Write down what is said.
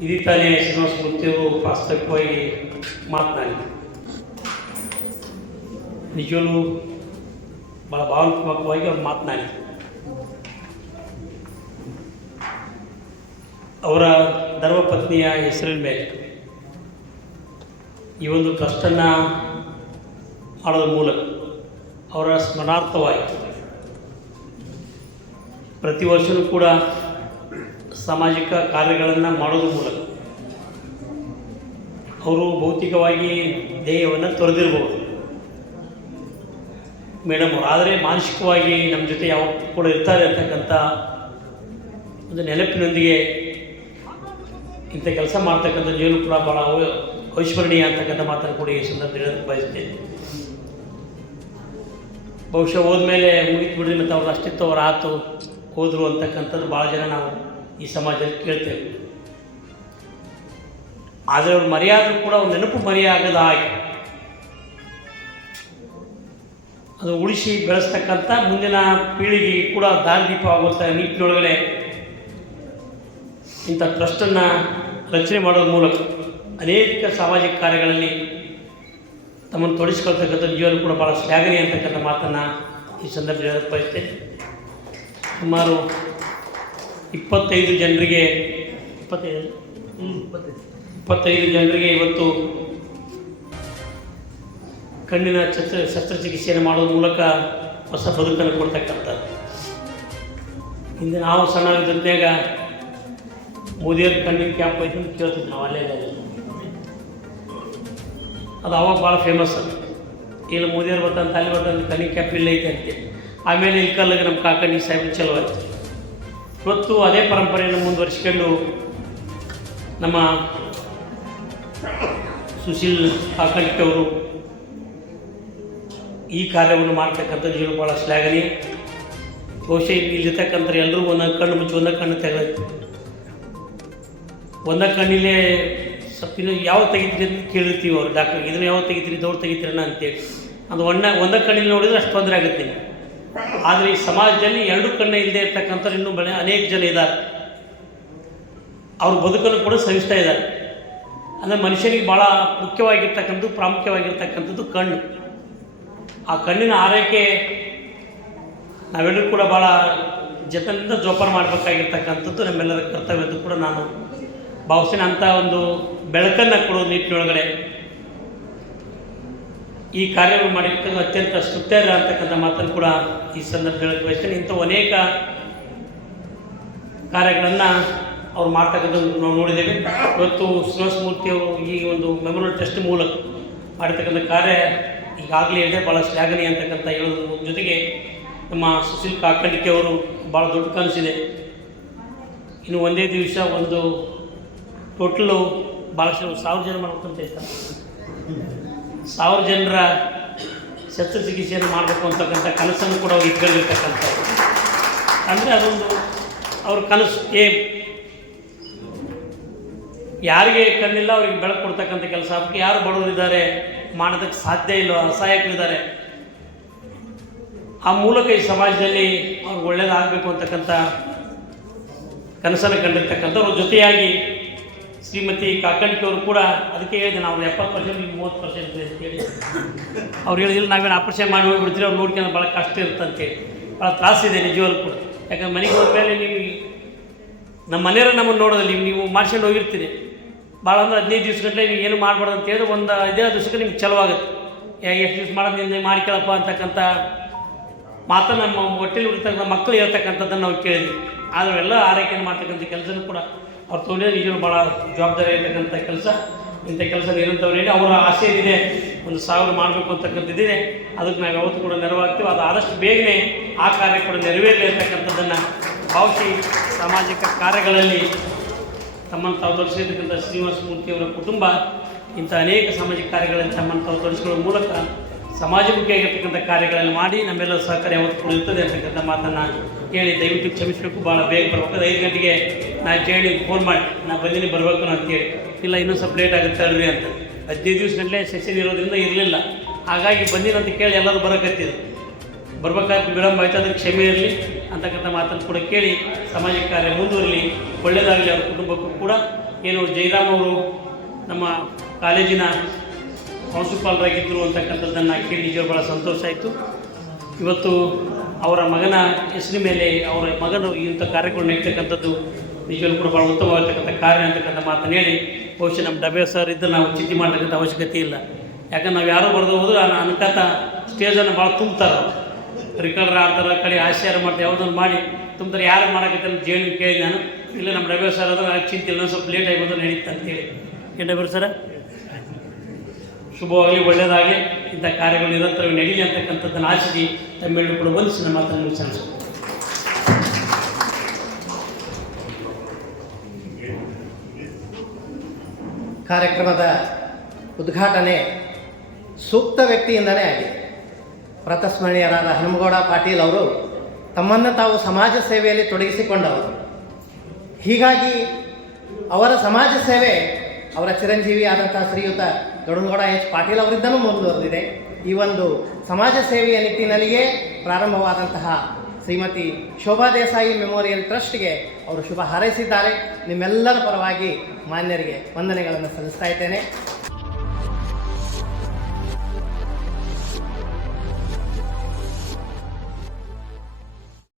ಇದೀ ತಾನೇ ಶ್ರೀನಿವಾಸ ಮೂರ್ತಿಯವರು ಪ್ರಾಸ್ತಾವಿಕವಾಗಿ ಮಾತನಾಡಿ ನಿಜವೂ ಭಾಳ ಭಾವನಾತ್ಮಕವಾಗಿ ಅವ್ರು ಮಾತನಾಡಿ ಅವರ ಧರ್ಮಪತ್ನಿಯ ಹೆಸರಿನ ಮೇಲೆ ಈ ಒಂದು ಟ್ರಸ್ಟನ್ನು ಮಾಡೋದ್ರ ಮೂಲಕ ಅವರ ಸ್ಮರಣಾರ್ಥವಾಗಿ ಪ್ರತಿ ವರ್ಷವೂ ಕೂಡ ಸಾಮಾಜಿಕ ಕಾರ್ಯಗಳನ್ನು ಮಾಡೋದ್ರ ಮೂಲಕ ಅವರು ಭೌತಿಕವಾಗಿ ದೇಹವನ್ನು ತೊರೆದಿರ್ಬೋದು. ಮೇಡಮ್ ಅವರು, ಆದರೆ ಮಾನಸಿಕವಾಗಿ ನಮ್ಮ ಜೊತೆ ಯಾವ ಕೂಡ ಇರ್ತಾರೆ ಅಂತಕ್ಕಂಥ ಒಂದು ನೆನಪಿನೊಂದಿಗೆ ಇಂಥ ಕೆಲಸ ಮಾಡ್ತಕ್ಕಂಥ ಜೀವನ ಕೂಡ ಭಾಳ ಅವಿಸ್ಮರಣೀಯ ಅಂತಕ್ಕಂಥ ಮಾತನ್ನು ಕೂಡ ಈ ಹೇಳೋದಕ್ಕೆ ಬಯಸ್ತೇನೆ. ಬಹುಶಃ ಹೋದ್ಮೇಲೆ ಮುಗಿತು ಬಿಡ್ರಿ ಮತ್ತು ಅವ್ರ ಅಷ್ಟಿತ್ತು ಅವ್ರು ಆತು, ಹೋದರು ಅಂತಕ್ಕಂಥದ್ದು ಭಾಳ ಜನ ನಾವು ಈ ಸಮಾಜದಲ್ಲಿ ಕೇಳ್ತೇವೆ. ಆದರೆ ಅವ್ರು ಮರೆಯಾದರೂ ಕೂಡ ಅವ್ರ ನೆನಪು ಮರೆಯಾಗದ ಹಾಗೆ. ಅದು ಉಳಿಸಿ ಬೆಳೆಸ್ತಕ್ಕಂಥ ಮುಂದಿನ ಪೀಳಿಗೆಗೆ ಕೂಡ ದಾರಿದೀಪವಾಗುವಂಥ ನಿಟ್ಟಿನೊಳಗಡೆ ಇಂಥ ಟ್ರಸ್ಟನ್ನು ರಚನೆ ಮಾಡೋದ್ರ ಮೂಲಕ ಅನೇಕ ಸಾಮಾಜಿಕ ಕಾರ್ಯಗಳಲ್ಲಿ ತಮ್ಮನ್ನು ತೊಡಗಿಸ್ಕೊಳ್ತಕ್ಕಂಥ ಜೀವನ ಕೂಡ ಭಾಳ ಶ್ಲಾಘನೀಯ ಅಂತಕ್ಕಂಥ ಮಾತನ್ನು ಈ ಸಂದರ್ಭದಲ್ಲಿ ಬಯಸ್ತೇನೆ ಸುಮಾರು ಇಪ್ಪತ್ತೈದು ಜನರಿಗೆ ಇಪ್ಪತ್ತೈದು? ಇಪ್ಪತ್ತೈದು ಜನರಿಗೆ ಇವತ್ತು ಕಣ್ಣಿನ ಶಸ್ತ್ರ ಶಸ್ತ್ರಚಿಕಿತ್ಸೆಯನ್ನು ಮಾಡೋದ್ರ ಮೂಲಕ ಹೊಸ ಬದುಕನ್ನು ಕೊಡ್ತಕ್ಕಂಥದ್ದು. ಹಿಂದೆ ನಾವು ಸಣ್ಣ ಸಣ್ಣವಿದ್ದಾಗ ಮೋದಿಯವ್ರ ಕಣ್ಣಿನ ಕ್ಯಾಂಪ್ ಐತೆ ಅಂತ ಕೇಳ್ತಿದ್ವಿ ನಾವು ಅಲ್ಲೇ. ಅದು ಅವಾಗ ಭಾಳ ಫೇಮಸ್ ಅದು. ಇಲ್ಲಿ ಮೋದಿಯವ್ರು ಬರ್ತಂತ ಅಲ್ಲಿ ಬರ್ತಂತ ಕಣ್ಣಿನ ಕ್ಯಾಂಪ್ ಇಲ್ಲೈತೆ ಅಂತೆ ಆಮೇಲೆ ಇಲ್ಲಿ ಕಲ್ಲಿಗೆ ನಮ್ಮ ಕಾಕಣ್ಣಿ ಸಾಹೇಬ್ ಚಲೋ ಆಯ್ತು. ಇವತ್ತು ಅದೇ ಪರಂಪರೆಯನ್ನು ಮುಂದುವರಿಸಿಕೊಂಡು ನಮ್ಮ ಸುಶೀಲ್ ಅವರು ಈ ಕಾರ್ಯವನ್ನು ಮಾಡ್ತಕ್ಕಂಥ ಜೀವನ ಭಾಳ ಶ್ಲಾಘನೆ ಬಹುಶಃ ಇಲ್ಲಿ ಇಲ್ಲಿರ್ತಕ್ಕಂಥ ಎಲ್ಲರೂ ಒಂದೊಂದು ಕಣ್ಣು ಮುಚ್ಚಿ ಒಂದೊಂದು ಕಣ್ಣು ತೆಗೆದ ಒಂದ ಕಣ್ಣಿಲೇ ಸಪ್ಪಿನ ಯಾವ ತೆಗಿತೀರಿ ಅಂತ ಕೇಳಿರ್ತೀವಿ ಅವ್ರು. ಡಾಕ್ಟರ್, ಇದನ್ನು ಯಾವ ತೆಗಿತೀರಿ ದೌಡ್ ತೆಗಿತೀರಣ್ಣ ಅಂತೇಳಿ. ಅದು ಒಂದ ಒಂದ ಕಣ್ಣಿಲ್ಲಿ ನೋಡಿದ್ರೆ ಅಷ್ಟು ತೊಂದರೆ ಆಗುತ್ತೆ. ಆದರೆ ಈ ಸಮಾಜದಲ್ಲಿ ಎರಡು ಕಣ್ಣು ಇಲ್ಲದೆ ಇರ್ತಕ್ಕಂಥವ್ರು ಇನ್ನೂ ಬಳೆ ಅನೇಕ ಜನ ಇದ್ದಾರೆ. ಅವ್ರ ಬದುಕನ್ನು ಕೂಡ ಸವಿಸ್ತಾ ಇದ್ದಾರೆ. ಅಂದರೆ ಮನುಷ್ಯನಿಗೆ ಭಾಳ ಮುಖ್ಯವಾಗಿರ್ತಕ್ಕಂಥದ್ದು, ಪ್ರಾಮುಖ್ಯವಾಗಿರ್ತಕ್ಕಂಥದ್ದು ಕಣ್ಣು. ಆ ಕಣ್ಣಿನ ಆರೈಕೆ ನಾವೆಲ್ಲರೂ ಕೂಡ ಭಾಳ ಜತನದಿಂದ ಜೋಪಾನ ಮಾಡಬೇಕಾಗಿರ್ತಕ್ಕಂಥದ್ದು ನಮ್ಮೆಲ್ಲರ ಕರ್ತವ್ಯದ್ದು ಕೂಡ ನಾನು ಭಾವಿಸ್ತೀನಿ. ಅಂಥ ಒಂದು ಬೆಳಕನ್ನು ಕೊಡೋ ನಿಟ್ಟಿನೊಳಗಡೆ ಈ ಕಾರ್ಯಗಳು ಮಾಡಿರ್ತಕ್ಕಂಥ ಅತ್ಯಂತ ಸ್ತುತ್ಯರ ಅಂತಕ್ಕಂಥ ಮಾತನ್ನು ಕೂಡ ಈ ಸಂದರ್ಭದಲ್ಲಿ ಬಯಸ್ತೇನೆ. ಇಂಥ ಅನೇಕ ಕಾರ್ಯಗಳನ್ನು ಅವ್ರು ಮಾಡ್ತಕ್ಕಂಥದ್ದು ನಾವು ನೋಡಿದ್ದೇವೆ. ಇವತ್ತು ಮೂರ್ತಿಯವರು ಈ ಒಂದು ಮೆಮೊರಿಯಲ್ ಟ್ರಸ್ಟ್ ಮೂಲಕ ಮಾಡಿರ್ತಕ್ಕಂಥ ಕಾರ್ಯ ಈಗಾಗಲೇ ಇದೆ. ಭಾಳ ಶ್ಲಾಘನೀಯ ಅಂತಕ್ಕಂಥ ಹೇಳೋದ್ರ ಜೊತೆಗೆ ನಮ್ಮ ಸುಶೀಲ್ ಅವರು ಭಾಳ ದೊಡ್ಡ ಕನಸಿದೆ ಇನ್ನು ಒಂದೇ ದಿವಸ ಒಂದು ಟೋಟಲು ಭಾಳಷ್ಟು ಸಾವಿರ ಜನ ಮಾಡ್ಬೇಕಂತ ಇರ್ತಾರೆ ಸಾವಿರ ಜನರ ಶಸ್ತ್ರಚಿಕಿತ್ಸೆಯನ್ನು ಮಾಡಬೇಕು ಅಂತಕ್ಕಂಥ ಕನಸನ್ನು ಕೂಡ ಅವ್ರು ಇಟ್ಕೊಂಡಿರ್ತಕ್ಕಂಥದ್ದು ಅಂದರೆ ಅದೊಂದು ಅವ್ರ ಕನಸು. ಏ, ಯಾರಿಗೆ ಕಣ್ಣಿಲ್ಲ ಅವ್ರಿಗೆ ಬೆಳಕು ಕೊಡ್ತಕ್ಕಂಥ ಕೆಲಸ. ಅದಕ್ಕೆ ಯಾರು ಬಡವರಿದ್ದಾರೆ ಮಾಡೋದಕ್ಕೆ ಸಾಧ್ಯ ಇಲ್ಲ, ಅಸಹಾಯಕರಿದ್ದಾರೆ. ಆ ಮೂಲಕ ಈ ಸಮಾಜದಲ್ಲಿ ಅವ್ರಿಗೆ ಒಳ್ಳೇದಾಗಬೇಕು ಅಂತಕ್ಕಂಥ ಕನಸನ್ನು ಕಂಡಿರ್ತಕ್ಕಂಥವ್ರ. ಜೊತೆಯಾಗಿ ಶ್ರೀಮತಿ ಕಾಕಂಟಿಯವರು ಕೂಡ ಅದಕ್ಕೆ ಹೇಳಿದೆ, ನಾವು ಎಪ್ಪತ್ತು ಪರ್ಸೆಂಟ್ ನಿಮ್ಗೆ ಮೂವತ್ತು ಪರ್ಸೆಂಟ್ ಅಂತ ಹೇಳಿ. ಅವ್ರು ಹೇಳಿದ್ರು ನಾವೇನು ಆಪ್ರೇಷನ್ ಮಾಡಿ ಹೋಗ್ಬಿಡ್ತೀವಿ, ಅವ್ರು ನೋಡ್ಕೊಂಡು ಭಾಳ ಕಷ್ಟ ಇರುತ್ತಂತೆ ಅಂತೇಳಿ ಭಾಳ ತ್ರಾಸಿದೆ ನಿಜವಾಗ್ಲೂ ಕೂಡ. ಯಾಕಂದ್ರೆ ಮನೆಗೆ ಹೋದ್ಮೇಲೆ ನೀವು ನಮ್ಮ ಮನೆಯವ್ರ ನಮ್ಮನ್ನು ನೋಡೋದಿಲ್ಲ ನೀವು ನೀವು ಮಾಡ್ಸ್ಕೊಂಡು ಹೋಗಿರ್ತೀರಿ. ಭಾಳ ಅಂದ್ರೆ ಹದಿನೈದು ದಿವ್ಸ ಗಂಟೆ ನೀವು ಏನು ಮಾಡಬಾರ್ದು ಅಂತ ಹೇಳಿದ್ರೆ ಒಂದು ಹದಿನೈದು ದಿವ್ಸಕ್ಕೆ ನಿಮ್ಗೆ ಚಲೋ ಆಗುತ್ತೆ ಎಷ್ಟು ದಿವ್ಸ ಮಾಡಿ ಮಾಡ್ಕೊಳಪ್ಪ ಅಂತಕ್ಕಂಥ ಮಾತನ್ನು ನಮ್ಮ ಹೊಟ್ಟೆಲಿ ಉಳಿತಕ್ಕಂಥ ಮಕ್ಕಳು ಹೇಳ್ತಕ್ಕಂಥದ್ದನ್ನು ನಾವು ಕೇಳಿದ್ವಿ. ಆದರೆ ಎಲ್ಲ ಆರೈಕೆ ಮಾಡ್ತಕ್ಕಂಥ ಕೆಲಸನೂ ಕೂಡ ಅವ್ರು ತೋನೇ ನಿಜರು ಭಾಳ ಜವಾಬ್ದಾರಿ ಇರ್ತಕ್ಕಂಥ ಕೆಲಸ. ಇಂಥ ಕೆಲಸ ನಿರಂತರ ಹೇಳಿ ಅವರ ಆಸೆ ಏನಿದೆ ಒಂದು ಸಾವಿರ ಮಾಡಬೇಕು ಅಂತಕ್ಕಂಥದ್ದಿದೆ. ಅದಕ್ಕೆ ನಾವು ಯಾವತ್ತೂ ಕೂಡ ನೆರವಾಗ್ತೀವಿ. ಅದು ಆದಷ್ಟು ಬೇಗನೆ ಆ ಕಾರ್ಯ ಕೂಡ ನೆರವೇರಲಿ ಅಂತಕ್ಕಂಥದ್ದನ್ನು ಭಾವಿಸಿ ಸಾಮಾಜಿಕ ಕಾರ್ಯಗಳಲ್ಲಿ ತಮ್ಮನ್ನು ತಾವು ತೊಡಗಿಸಿರ್ತಕ್ಕಂಥ ಶ್ರೀನಿವಾಸ ಮೂರ್ತಿಯವರ ಕುಟುಂಬ, ಇಂಥ ಅನೇಕ ಸಾಮಾಜಿಕ ಕಾರ್ಯಗಳಲ್ಲಿ ತಮ್ಮನ್ನು ತಾವು ತೊಡಗಿಸಿಕೊಳ್ಳುವ ಮೂಲಕ ಸಮಾಜಮುಖಿಯಾಗಿರ್ತಕ್ಕಂಥ ಕಾರ್ಯಗಳನ್ನು ಮಾಡಿ ನಮ್ಮೆಲ್ಲರ ಸಹಕಾರ ಯಾವತ್ತು ಕೂಡ ಇರ್ತದೆ ಅಂತಕ್ಕಂಥ ಮಾತನ್ನು ಹೇಳಿ ದಯವಿಟ್ಟು ಕ್ಷಮಿಸಬೇಕು. ಭಾಳ ಬೇಗ ಬರ್ಬೇಕು. ಐದು ಗಂಟೆಗೆ ನಾನು ಕೇಳಿ ಫೋನ್ ಮಾಡಿ. ನಾನು ಬಂದಿನಿ, ಬರಬೇಕು ಅಂತೇಳಿ ಇಲ್ಲ ಇನ್ನೂ ಸ್ವಲ್ಪ ಲೇಟ್ ಆಗುತ್ತೆ ಅಲ್ರಿ ಅಂತ. ಹದಿನೈದು ದಿವಸದಲ್ಲೇ ಸೆಷನ್ ಇರೋದ್ರಿಂದ ಇರಲಿಲ್ಲ. ಹಾಗಾಗಿ ಬಂದಿನ ಅಂತ ಕೇಳಿ ಎಲ್ಲರೂ ಬರೋಕತ್ತಿದ್ರು. ಬರ್ಬೇಕಾದ್ರೆ ವಿಳಂಬ ಆಯ್ತು ಅದಕ್ಕೆ ಕ್ಷಮೆ ಇರಲಿ. ಅಂತಕ್ಕಂಥ ಮಾತನ್ನು ಕೂಡ ಕೇಳಿ, ಸಮಾಜ ಕಾರ್ಯ ಮುಂದುವರಲಿ. ಒಳ್ಳೆಯದಾಗಲಿ ಅವ್ರ ಕುಟುಂಬಕ್ಕೂ ಕೂಡ. ಏನು ಜಯರಾಮ್ ಅವರು ನಮ್ಮ ಕಾಲೇಜಿನ ಪ್ರಾಂಶುಪಾಲರಾಗಿದ್ದರು ಅಂತಕ್ಕಂಥದ್ದನ್ನು ಕೇಳಿ ನಿಜವಾಗಿ ಭಾಳ ಸಂತೋಷ ಆಯಿತು. ಇವತ್ತು ಅವರ ಮಗನ ಹೆಸರಿನ ಮೇಲೆ ಅವರ ಮಗನು ಇಂಥ ಕಾರ್ಯಕ್ರಮ ನಡೀತಕ್ಕಂಥದ್ದು ನಿಜವಾಗ್ಲೂ ಕೂಡ ಭಾಳ ಉತ್ತಮವಾಗಿರ್ತಕ್ಕಂಥ ಕಾರ್ಯ ಅಂತಕ್ಕಂಥ ಮಾತನ್ನು ಹೇಳಿ ಬಹುಶಃ ನಮ್ಮ ಡಬೆ ಸರ್ ಇದ್ದು ನಾವು ಚಿಂತೆ ಮಾಡತಕ್ಕಂಥ ಅವಶ್ಯಕತೆ ಇಲ್ಲ. ಯಾಕಂದ್ರೆ ನಾವು ಯಾರೋ ಬರೆದು ಹೋದ್ರೆ ಆ ಸ್ಟೇಜನ್ನು ಭಾಳ ತುಂಬ್ತಾರೆ ರಿಕಾರ್ಡರ್ ಆಡ್ತಾರೆ, ಕಡೆ ಆಶ್ಚರ್ಯ ಮಾಡ್ತಾರೆ ಯಾವುದನ್ನು ಮಾಡಿ ತುಂಬ್ತಾರೆ, ಯಾರು ಮಾಡೋಕತ್ತೆ ಅಂತ ಜೇನು ಕೇಳಿ ನಾನು, ಇಲ್ಲ ನಮ್ಮ ಡಬೆ ಸರ್ ಆ ಚಿಂತೆ ಇಲ್ಲ ಸ್ವಲ್ಪ ಲೇಟ್ ಆಗಿ ಬಂದು ನಡೀತಂತೇಳಿ. ಏನು ಡಬೆ ಸರ? ಶುಭವಾಗಲಿ ಒಳ್ಳೆಯದಾಗಿ ಇಂಥ ಕಾರ್ಯಗಳು ನಿರಂತರವಾಗಿ ನಡೀಲಿ ಅಂತಕ್ಕಂಥದ್ದನ್ನು ಆಶಿಸಿ ತಮ್ಮೆಲ್ಲರೂ ಕೂಡ ವಂದಿಸಿ ನಮ್ಮ ಮಾತನ್ನು ಮುಗಿಸಲು ಕಾರ್ಯಕ್ರಮದ ಉದ್ಘಾಟನೆ ಸೂಕ್ತ ವ್ಯಕ್ತಿಯಿಂದಲೇ ಆಗಿದೆ. ಪ್ರತಸ್ಮರಣೀಯರಾದ ಹನುಮಗೌಡ ಪಾಟೀಲ್ ಅವರು ತಮ್ಮನ್ನು ತಾವು ಸಮಾಜ ಸೇವೆಯಲ್ಲಿ ತೊಡಗಿಸಿಕೊಂಡವರು. ಹೀಗಾಗಿ ಅವರ ಸಮಾಜ ಸೇವೆ ಅವರ ಚಿರಂಜೀವಿ ಆದಂತಹ ಶ್ರೀಯುತ ದೊಡ್ಡಗೌಡ ಎಚ್ ಪಾಟೀಲ್ ಅವರಿಂದಲೂ ಮುಂದುವರೆದಿದೆ ಈ ಒಂದು ಸಮಾಜ ಸೇವೆಯ ನಿಟ್ಟಿನಲ್ಲಿಯೇ ಪ್ರಾರಂಭವಾದಂತಹ ಶ್ರೀಮತಿ ಶೋಭಾ ದೇಸಾಯಿ ಮೆಮೋರಿಯಲ್ ಟ್ರಸ್ಟ್ಗೆ ಅವರು ಶುಭ ಹಾರೈಸಿದ್ದಾರೆ. ನಿಮ್ಮೆಲ್ಲರ ಪರವಾಗಿ ಮಾನ್ಯರಿಗೆ ವಂದನೆಗಳನ್ನು ಸಲ್ಲಿಸ್ತಾ ಇದ್ದೇನೆ.